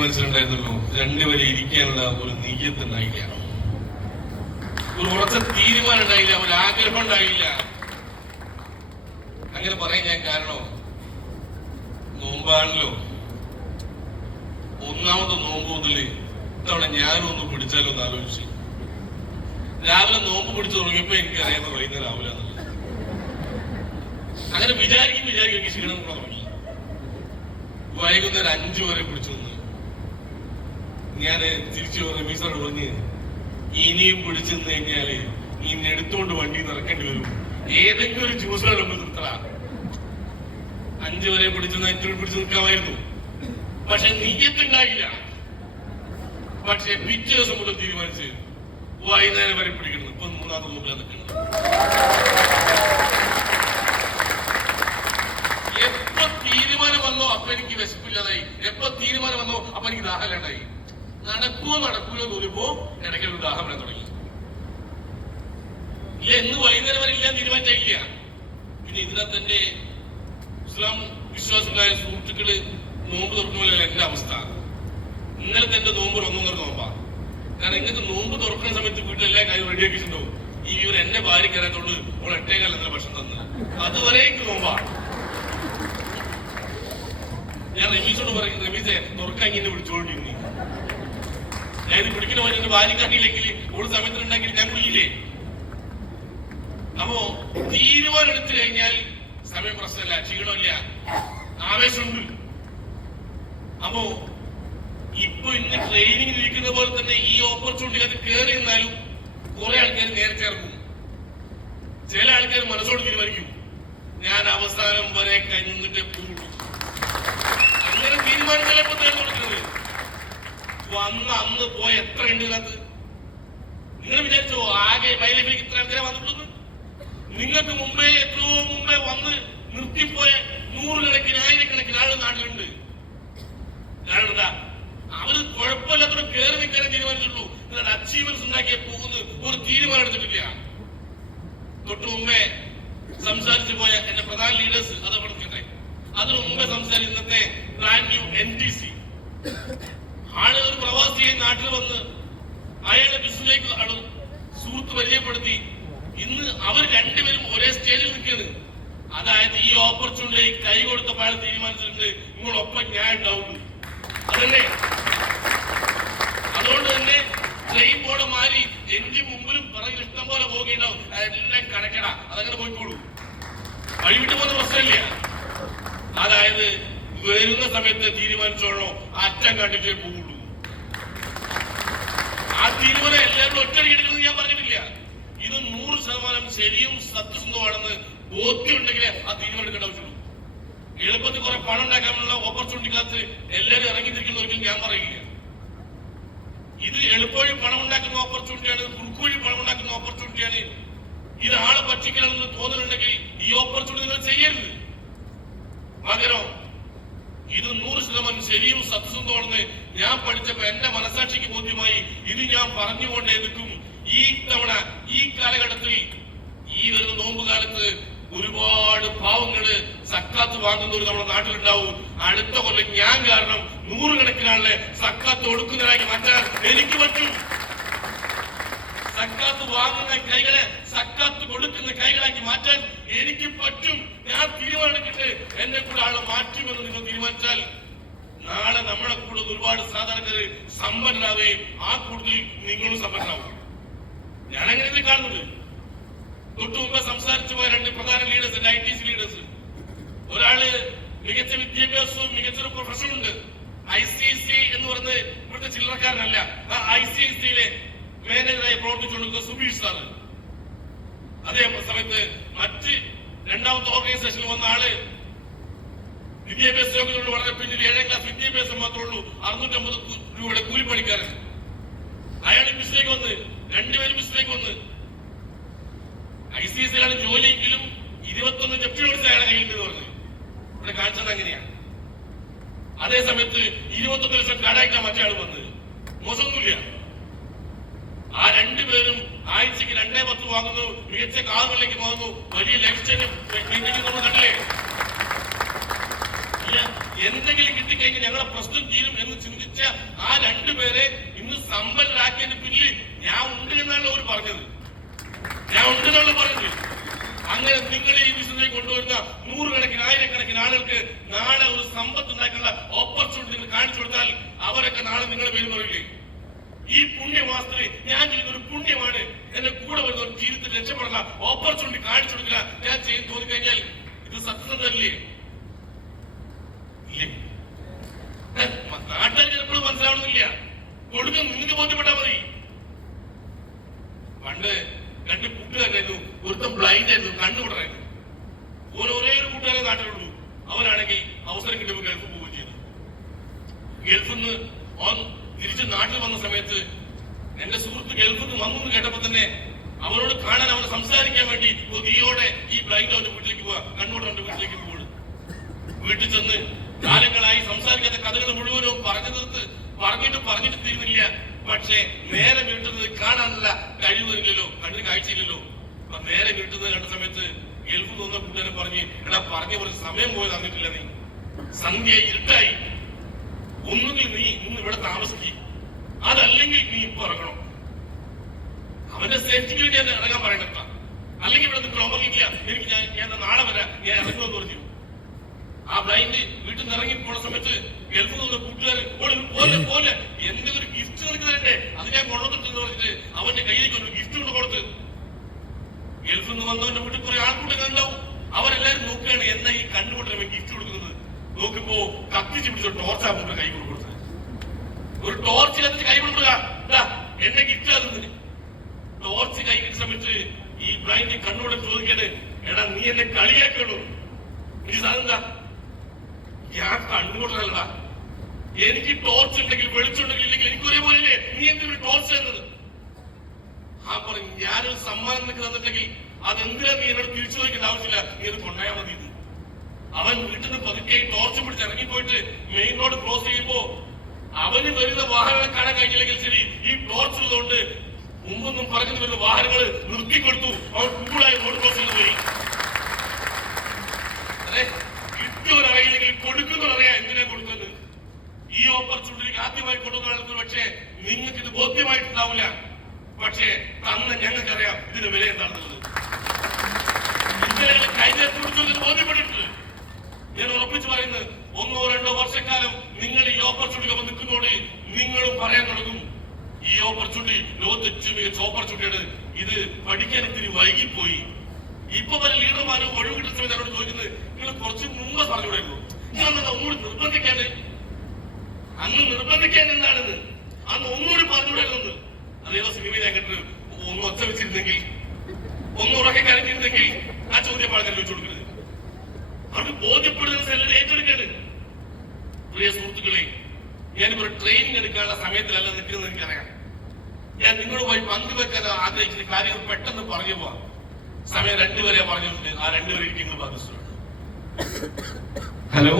മനസ്സിലുണ്ടായിരുന്നല്ലോ, രണ്ടുപേരെ ഇരിക്കാനുള്ള ഒരു നീയത്തുണ്ടായില്ല, ഒരു ഉറച്ച തീരുമാനം ഉണ്ടായില്ല, ഒരു ആഗ്രഹം ഉണ്ടായില്ല. അങ്ങനെ പറയാൻ ഞാൻ കാരണം, നോമ്പാണല്ലോ, ഒന്നാമത്തെ നോമ്പ് മുതല് ഇത്തവണ ഞാനും ഒന്ന് പിടിച്ചാലോ എന്ന് ആലോചിച്ചു. രാവിലെ നോമ്പ് പിടിച്ചു തുടങ്ങിയപ്പോ എനിക്കറിയാത്ത വൈകുന്നേരം ആവില്ല എന്നുള്ളത്. അങ്ങനെ വിചാരിക്കും എനിക്ക് ക്ഷീണം കൂടെ തുടങ്ങി. വൈകുന്നേരം 5 വരെ പിടിച്ചു നിന്ന് ഞാൻ തിരിച്ചു റമീസോട് പറഞ്ഞ്, ഇനിയും പിടിച്ചു നിന്ന് കഴിഞ്ഞാല് ഇനി എടുത്തുകൊണ്ട് വണ്ടി നിറക്കേണ്ടി വരും, ഏതെങ്കിലും ഒരു ജ്യൂസുകൾ നമ്മൾ നിർത്തറ. 5 വരെ പിടിച്ചു നിൽക്കാമായിരുന്നു, പക്ഷെ നീയത്തുണ്ടായില്ല. പക്ഷെ പിറ്റേ ദിവസം മുതൽ തീരുമാനിച്ച് വൈകുന്നേരം വരെ പിടിക്കണം. ഇപ്പൊ 3-ാമത്തെ നോക്കിലാണ് നിൽക്കുന്നത്. എപ്പോ തീരുമാനം വന്നോ അപ്പൊ എനിക്ക് വിശപ്പില്ലാതായി, എപ്പോ തീരുമാനം വന്നോ അപ്പൊ എനിക്ക് ദാഹമില്ലാണ്ടായി. നടക്കൂലോ തോന്നിയപ്പോ ഇടയ്ക്കൊരു ദാഹം വരാൻ തുടങ്ങി. ഇല്ല, ഇന്ന് വൈകുന്നേരം വരെ ഇല്ലാൻ തീരുമാനിച്ചില്ല. പിന്നെ ഇതിനകത്ത് എന്റെ ഇസ്ലാം വിശ്വാസങ്ങളായ സുഹൃത്തുക്കള് നോമ്പ് തുറക്കുമ്പോഴല്ല എന്റെ അവസ്ഥ. ഇന്നലത്തെ എന്റെ നോമ്പ് 1 നോമ്പാ. കാരണം ഇങ്ങനത്തെ നോമ്പ് തുറക്കുന്ന സമയത്ത് വീട്ടിലെല്ലാം കാര്യം റെഡിയാക്കിയിട്ടുണ്ടാവും. ഈ ഇവർ എന്നെ ഭാര്യ കയറാത്തോണ്ട് അവൾ 8:15 എന്നല്ല ഭക്ഷണം തന്നു. അതുവരേക്ക് നോമ്പാ. ഞാൻ റമീസോട് പറയും, റമീസെ തുറക്കാൻ ഇങ്ങനെ വിളിച്ചോണ്ടിരുന്നു, ഞാൻ ഇത് പിടിക്കുന്ന പോലെ എന്റെ ഭാര്യക്കാട്ടിയില്ലെങ്കിൽ ഒരു സമയത്തുണ്ടാക്കി ഞാൻ കുടിയില്ലേ. അപ്പോ തീരുമാനം എടുത്തു കഴിഞ്ഞാൽ സമയം പ്രശ്നമില്ല, ക്ഷീണമില്ല, ആവേശമുണ്ട്. അപ്പോ ഇപ്പൊ ഇന്ന് ട്രെയിനിങ്ങിൽ ഇരിക്കുന്ന പോലെ തന്നെ ഈ ഓപ്പർച്യൂണിറ്റി അത് കയറി നിന്നാലും കുറെ ആൾക്കാർ നേരത്തെ ഇറങ്ങും. ചില ആൾക്കാർ മനസ്സോട് തീരുമാനിക്കും, ഞാൻ അവസാനം വരെ കഴിഞ്ഞിട്ടേ പോകുള്ളൂ. അങ്ങനെ തീരുമാനിച്ചാലപ്പോ കൊടുക്കുന്നത്. അന്ന് പോയ എത്ര ഉണ്ട് ഇതിനകത്ത്? നിങ്ങൾ വിചാരിച്ചോ ആകെ മൈലൈഫിലേക്ക് ഇത്ര ആൾക്കാരെ വന്നിട്ടുള്ളൂ? നിങ്ങൾക്ക് മുമ്പേ എത്രയോ മുമ്പേ വന്ന് നിർത്തിപ്പോയ 100 ആയിരക്കണക്കിന് ആളുകൾ നാട്ടിലുണ്ട്. കാരണം എന്താ? അവര് കുഴപ്പമില്ലാത്തവരെ കയറി നിൽക്കാനേ തീരുമാനിച്ചുള്ളൂ. നിങ്ങളുടെ അച്ചീവ്മെന്റ്സ് ഉണ്ടാക്കിയ പോകുന്ന ഒരു തീരുമാനം എടുത്തിട്ടില്ല. തൊട്ടു മുമ്പേ സംസാരിച്ചു പോയ എന്റെ പ്രധാന ലീഡേഴ്സ് അത് പഠിക്കട്ടെ. അതിനു മുമ്പേ സംസാരിച്ച ഇന്നത്തെ ബ്രാൻഡ് ന്യൂ NTC ആള് ഒരു പ്രവാസിയെ നാട്ടിൽ വന്ന് അയാളുടെ ബിസിനസ്സിലേക്ക് സുഹൃത്ത് പരിചയപ്പെടുത്തി. ഇന്ന് അവർ രണ്ടുപേരും ഒരേ സ്റ്റേജിൽ നിൽക്കുകയാണ്. അതായത് ഈ ഓപ്പർച്യൂണിറ്റി കൈ കൊടുത്തപ്പോൾ അയാൾ തീരുമാനിച്ചിട്ടുണ്ട്, നിങ്ങളൊപ്പം ഞാൻ ഉണ്ടാവുന്നു. അതല്ലേ? അതുകൊണ്ട് തന്നെ ട്രെയിൻ ബോർഡ് മാറി എഞ്ചിൻ മുമ്പിലും പിറകിൽ ഇഷ്ടം പോലെ പോവുകയുണ്ടാവും. എല്ലാം കണക്കട, അതങ്ങനെ പോയിക്കോളൂ, വഴിവിട്ട് പോകുന്ന പ്രശ്നമില്ല. അതായത് വരുന്ന സമയത്ത് തീരുമാനിച്ചോളോ, അറ്റം കണ്ടിട്ടേ പോകുള്ളൂ. ആ തീരുമാനം എല്ലാവരും ഒറ്റയടിക്ക് എടുക്കുന്നത് ഞാൻ പറഞ്ഞിട്ടില്ല. ഇത് 100% ശരിയും സത്യസന്ധമാണെന്ന് ബോധ്യമുണ്ടെങ്കിൽ ആ തീരുമാനം എടുക്കേണ്ട ആവശ്യമുള്ളൂ. എളുപ്പത്തിൽ കുറെ പണം ഉണ്ടാക്കാനുള്ള ഓപ്പർച്യൂണിറ്റിക്കകത്ത് എല്ലാവരും ഇറങ്ങിത്തിരിക്കുന്നവരിക്കും ഞാൻ പറയില്ല. ഇത് എളുപ്പവഴി പണം ഉണ്ടാക്കുന്ന ഓപ്പർച്യൂണിറ്റിയാണ്, കുറുക്കുവഴി പണം ഉണ്ടാക്കുന്ന ഓപ്പർച്യൂണിറ്റിയാണ്. ഇത് ആളെ പറ്റിക്കണമെന്ന് തോന്നലുണ്ടെങ്കിൽ ഈ ഓപ്പർച്യൂണിറ്റി നിങ്ങൾ ചെയ്യരുത്. പകരം ഇത് 100% ശരിയും സത്യസന്ധമാണെന്ന് ഞാൻ പഠിച്ചപ്പോ എന്റെ മനസാക്ഷിക്ക് ബോധ്യമായി. ഇത് ഞാൻ പറഞ്ഞുകൊണ്ടേ നിൽക്കും. ഈ തവണ ഈ കാലഘട്ടത്തിൽ ഈ വരുന്ന നോമ്പ് കാലത്ത് ഒരുപാട് പാവങ്ങള് സക്കാത്ത് വാങ്ങുന്നവർ നമ്മുടെ നാട്ടിലുണ്ടാവും. അടുത്ത കൊല്ലം ഞാൻ കാരണം 100 കണക്കിനാളെ സക്കാത്ത് കൊടുക്കുന്നവരാക്കി മാറ്റാൻ എനിക്ക് പറ്റും. സക്കാത്ത് വാങ്ങുന്ന കൈകളെ സക്കാത്ത് കൊടുക്കുന്ന കൈകളാക്കി മാറ്റാൻ എനിക്ക് പറ്റും. ഞാൻ തീരുമാനിച്ചിട്ട് എന്നെ കൂടെ ആളെ മാറ്റുമെന്ന് നിങ്ങൾ തീരുമാനിച്ചാൽ നാളെ നമ്മളെ കൂടെ ഒരുപാട് സാധാരണക്കാര് സമ്പന്നരാവുകയും ആ കൂടുതൽ നിങ്ങളും സമ്പന്നരാവും. ഞാനങ്ങനെ കാണുന്നത്. തൊട്ടു മുമ്പ് സംസാരിച്ചു പോയ 2 പ്രധാന ലീഡേഴ്സ്, ITC ലീഡേഴ്സ്. ഒരാള് മികച്ച വിദ്യാഭ്യാസവും മികച്ചൊരു പ്രൊഫഷനും ഉണ്ട്. ICICI എന്ന് പറയുന്നത് ഇവിടുത്തെ ചില്ലറക്കാരനല്ല. ആ ICICIയിലെ മാനേജറായി പ്രവർത്തിച്ചുകൊണ്ടിരിക്കുന്ന സുബീഷ് സാറ്. അതേ സമയത്ത് മറ്റ് 2ാമത്തെ ഓർഗനൈസേഷനിൽ വന്ന ആള് വിദ്യാഭ്യാസ യോഗ്യതയോട് വളരെ പിന്നിൽ 7ാം ക്ലാസ് വിദ്യാഭ്യാസം മാത്രമേ ഉള്ളൂ, 650 രൂപയുടെ കൂലിപ്പണിക്കാരൻ. അയാൾ ബിസിലേക്ക് വന്ന്, 2 പേരും ബിസിലേക്ക് വന്ന്. ICICIയിലാണ് ജോലിയെങ്കിലും 21 ജപ്തി നോട്ടീസ് അയാളെ കയ്യിൽ നിന്ന് പറഞ്ഞു. ഇവിടെ കാണിച്ചത് അങ്ങനെയാണ്. അതേ സമയത്ത് 21 ലക്ഷം കടയായിട്ടാ മറ്റേ ആൾ വന്നത്. മോശമൊന്നുമില്ല. ആ 2 പേരും ആഴ്ചക്ക് 2.10 വാങ്ങുന്നു, മികച്ച കാറുകളിലേക്ക് വാങ്ങുന്നു, വലിയ ലൈഫ് സ്റ്റൈൽ നമ്മൾ കണ്ടില്ലേ? എന്തെങ്കിലും കിട്ടിക്കഴിഞ്ഞാൽ ഞങ്ങളെ പ്രശ്നം തീരും എന്ന് വിശ്വസിച്ച ആ രണ്ടുപേരെ ഇന്ന് സമ്പന്നരാക്കിയതിന് പിന്നിൽ ഞാൻ ഉണ്ട് എന്നാണ് അവർ പറഞ്ഞത്. ഞാൻ ഉണ്ടെന്നാണ് പറഞ്ഞത്. അങ്ങനെ നിങ്ങൾ ഈ ബിസിനസ്സിലേക്ക് കൊണ്ടുവരുന്ന നൂറുകണക്കിന് ആയിരക്കണക്കിന് ആളുകൾക്ക് നാളെ ഒരു സമ്പത്ത് ഉണ്ടാക്കാനുള്ള ഓപ്പർച്യൂണിറ്റി നിങ്ങൾ കാണിച്ചു കൊടുത്താൽ അവരൊക്കെ നാളെ നിങ്ങളുടെ പേര് പറയില്ലേ? ഈ പുണ്യമാസത്തിൽ ഞാൻ ചെയ്യുന്ന ഒരു പുണ്യമാണ്. എന്റെ കൂടെ വരുന്ന ഒരു ജീവിതത്തിൽ രക്ഷപ്പെടാനുള്ള ഓപ്പർച്യൂണിറ്റി കാണിച്ചു കൊടുക്കുക ഞാൻ ചെയ്ത് തോന്നിക്കഴിഞ്ഞാൽ ഇത് സത്യസന്ധല്ലേ? നാട്ടുകാർക്ക് എപ്പോഴും മനസ്സിലാവണമെന്നില്ല. കൊടുക്കും, നിങ്ങൾക്ക് ബോധ്യപ്പെട്ടാൽ മതി. പണ്ട് രണ്ട് കൂട്ടുകാരായിരുന്നു, ഒരുത്തം ബ്ലൈൻഡ് ആയിരുന്നു, കണ്ണുവിടറായിരുന്നു. ഒരേ ഒരു കൂട്ടുകാരെ നാട്ടിലുള്ളൂ. അവനാണെങ്കിൽ അവസരം കിട്ടുമ്പോൾ ഗൾഫ് പോവുകയും ചെയ്തു. ഗൾഫിൽ നിന്ന് ഓൻ തിരിച്ച് നാട്ടിൽ വന്ന സമയത്ത് എന്റെ സുഹൃത്ത് ഗൾഫിൽ നിന്ന് വന്നു എന്ന് കേട്ടപ്പോ തന്നെ അവനോട് കാണാൻ, അവനെ സംസാരിക്കാൻ വേണ്ടി കൊതിയോടെ ഈ ബ്ലൈൻഡ് അവന്റെ വീട്ടിലേക്ക് പോവാ, കണ്ണുവിടവന്റെ വീട്ടിലേക്ക് പോകും. വീട്ടിൽ ചെന്ന് കാലങ്ങളായി സംസാരിക്കാത്ത കഥകൾ മുഴുവനും പറഞ്ഞിട്ട് തീരുന്നില്ല. പക്ഷേ നേരെ വീട്ടുന്നത് കാണാനുള്ള കഴിവില്ലല്ലോ, കണ്ണിന് കാഴ്ചയില്ലല്ലോ. അപ്പൊ നേരെ വീട്ടുന്നത് കണ്ട സമയത്ത് ഗൾഫിൽ നിന്ന് കൂട്ടുകാരൻ പറഞ്ഞ്, എടാ പറഞ്ഞ കുറച്ച് സമയം പോയി തന്നിട്ടില്ല, നീ സന്ധ്യ ഇരുട്ടായി, ഒന്നുകിൽ നീ ഇന്ന് ഇവിടെ താമസിക്കും, അതല്ലെങ്കിൽ നീ ഇപ്പൊ ഇറങ്ങണം. അവന്റെ സേഫ്റ്റിക്ക് വേണ്ടി ഇറങ്ങാൻ പറയണ്ട, അല്ലെങ്കിൽ ഇവിടെ നിങ്ങൾ ഉറങ്ങില്ല, എനിക്ക് ഞാൻ നാളെ വരാം, ഞാൻ ഇറങ്ങുമെന്ന് പറഞ്ഞു. ആ ബ്ലൈൻഡ് വീട്ടിൽ നിന്ന് ഇറങ്ങി പോണ സമയത്ത് ഗൾഫിൽ നിന്ന് കൂട്ടുകാരൻ പോലെ എന്തെങ്കിലും ഒരു ഗിഫ്റ്റ് നിനക്ക് തരണ്ടേ, അത് ഞാൻ കൊണ്ടുവന്നിട്ടെന്ന് പറഞ്ഞിട്ട് അവന്റെ കയ്യിലേക്ക് ഒരു ഗിഫ്റ്റ് കൊണ്ട് കൊടുത്ത്. ഗൾഫിൽ നിന്ന് വന്നവന്റെ വീട്ടിൽ കുറെ ആൾക്കൂട്ടങ്ങൾ ഉണ്ടാവും. അവരെല്ലാരും നോക്കുകയാണ് എന്താ ഈ കണ്ണുകൊണ്ടവൻ ഗിഫ്റ്റ് കൊടുക്കുന്നത്. നോക്കുമ്പോ കത്തിച്ച് പിടിച്ച ടോർച്ച് ആകുമ്പോൾ കൈ കൊടുക്കുന്നത്. ഒരു ടോർച്ച് കത്തിച്ച് കൈ കൊടുക്കുക, എന്റെ ഗിഫ്റ്റ് ആകുന്നതിന്. ടോർച്ച് കൈ കിട്ടിയ സമയത്ത് ഈ ബ്ലൈൻഡ് കണ്ണോടെ ചോദിക്കാണ്, എടാ നീ എന്നെ കളിയാക്കണോ? ഈ സാധനം എന്താ? ഞാൻ കണ്ണുകൊണ്ടല്ലടാ, എനിക്ക് ടോർച്ച് ഉണ്ടെങ്കിൽ വെളിച്ചുണ്ടെങ്കിൽ ഇല്ലെങ്കിൽ എനിക്ക് ഒരേപോലെ നീ എന്തൊരു ടോർച്ച് എന്നത്. ആ പറഞ്ഞു, ഞാനൊരു സമ്മാനം നിനക്ക് തന്നിട്ടുണ്ടെങ്കിൽ അതെന്തിനാ നീ എന്നോട് തിരിച്ചു ചോദിക്കേണ്ട ആവശ്യമില്ല, നീ അത് കൊണ്ടായാൽ മതി. അവൻ വീട്ടിൽ നിന്ന് പതുക്കെ ടോർച്ച് പിടിച്ച് ഇറങ്ങിപ്പോയിട്ട് മെയിൻ റോഡ് ക്രോസ് ചെയ്യുമ്പോ അവന് വരുന്ന വാഹനങ്ങളെ കാണാൻ കഴിഞ്ഞില്ലെങ്കിൽ ശരി, ഈ ടോർച്ച് ഉള്ളതുകൊണ്ട് മുമ്പൊന്നും പറഞ്ഞു വരുന്ന വാഹനങ്ങൾ നിർത്തിക്കൊടുത്തു. അവൻ കൂടായി റോഡ് ക്രോസ് ചെയ്ത് പോയി. കിട്ടുന്നവരറിയില്ലെങ്കിൽ കൊടുക്കുന്നവരറിയാം എന്തിനാ കൊടുക്കുന്നത്. ഈ ഓപ്പർച്യൂണിറ്റിക്ക് ആദ്യമായി കൊണ്ടുവന്ന പക്ഷേ നിങ്ങൾക്ക് ഇത് ബോധ്യമായിട്ടുണ്ടാവില്ല. പക്ഷേ തന്ന ഞങ്ങൾക്കറിയാം ഇതിന്റെ വില എന്താണെന്നുള്ളത്. ഇന്നലെ കൈനേറ്റ് കൊടുത്തത് ബോധ്യപ്പെട്ടിട്ടുണ്ട്. ഞാൻ ഉറപ്പിച്ച് പറയുന്നത്, 1 or 2 വർഷക്കാലം നിങ്ങൾ ഈ ഓപ്പർച്യൂണിറ്റി നിൽക്കുന്നതോട് നിങ്ങളും പറയാൻ തുടങ്ങും, ഈ ഓപ്പർച്യൂണിറ്റി ലോകത്ത് ഏറ്റവും മികച്ച ഓപ്പർച്യൂണിറ്റിയാണ്, ഇത് പഠിക്കാൻ ഇത്തിരി വൈകിപ്പോയി. ഇപ്പൊ വരെ ലീഡർമാരും ഒഴിവ് കിട്ടുന്ന സമയത്ത് അവരോട് ചോദിക്കുന്നത്, നിങ്ങൾ കുറച്ച് മുമ്പ് പറഞ്ഞുകൂടായിരുന്നു, നിങ്ങൾ ഒന്നുകൂടി നിർബന്ധിക്കാണ്. അന്ന് നിർബന്ധിക്കാൻ എന്താണെന്ന് അന്ന് ഒന്നുകൂടി പറഞ്ഞുകൂടായിരുന്നു. അതേതോ സിനിമയിൽ ഞാൻ കണ്ടിട്ട് ഒന്ന് ഒച്ച വെച്ചിരുന്നെങ്കിൽ, ഒന്ന് ഉറക്കെ കരഞ്ഞിരുന്നെങ്കിൽ ആ ചോദ്യം ആൾക്കാർ വെച്ചു കൊടുക്കുന്നത്. അവർക്ക് ബോധ്യപ്പെടുന്ന സെല്ലർ ഏറ്റെടുക്കാണ്. പ്രിയ സുഹൃത്തുക്കളെ, ഞാനിപ്പോ ട്രെയിനിങ് എടുക്കാനുള്ള സമയത്തിലല്ല നിൽക്കുന്നത് എനിക്കറിയാം. ഞാൻ നിങ്ങളുമായി പങ്കുവെക്കാൻ ആഗ്രഹിക്കുന്ന കാര്യങ്ങൾ പെട്ടെന്ന് പറഞ്ഞു പോവാം. സമയം 2 വരെ പറഞ്ഞിട്ടുണ്ട്. ആ 2 വരെ ഇരിക്കുന്നത് ഹലോ